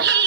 Yeah.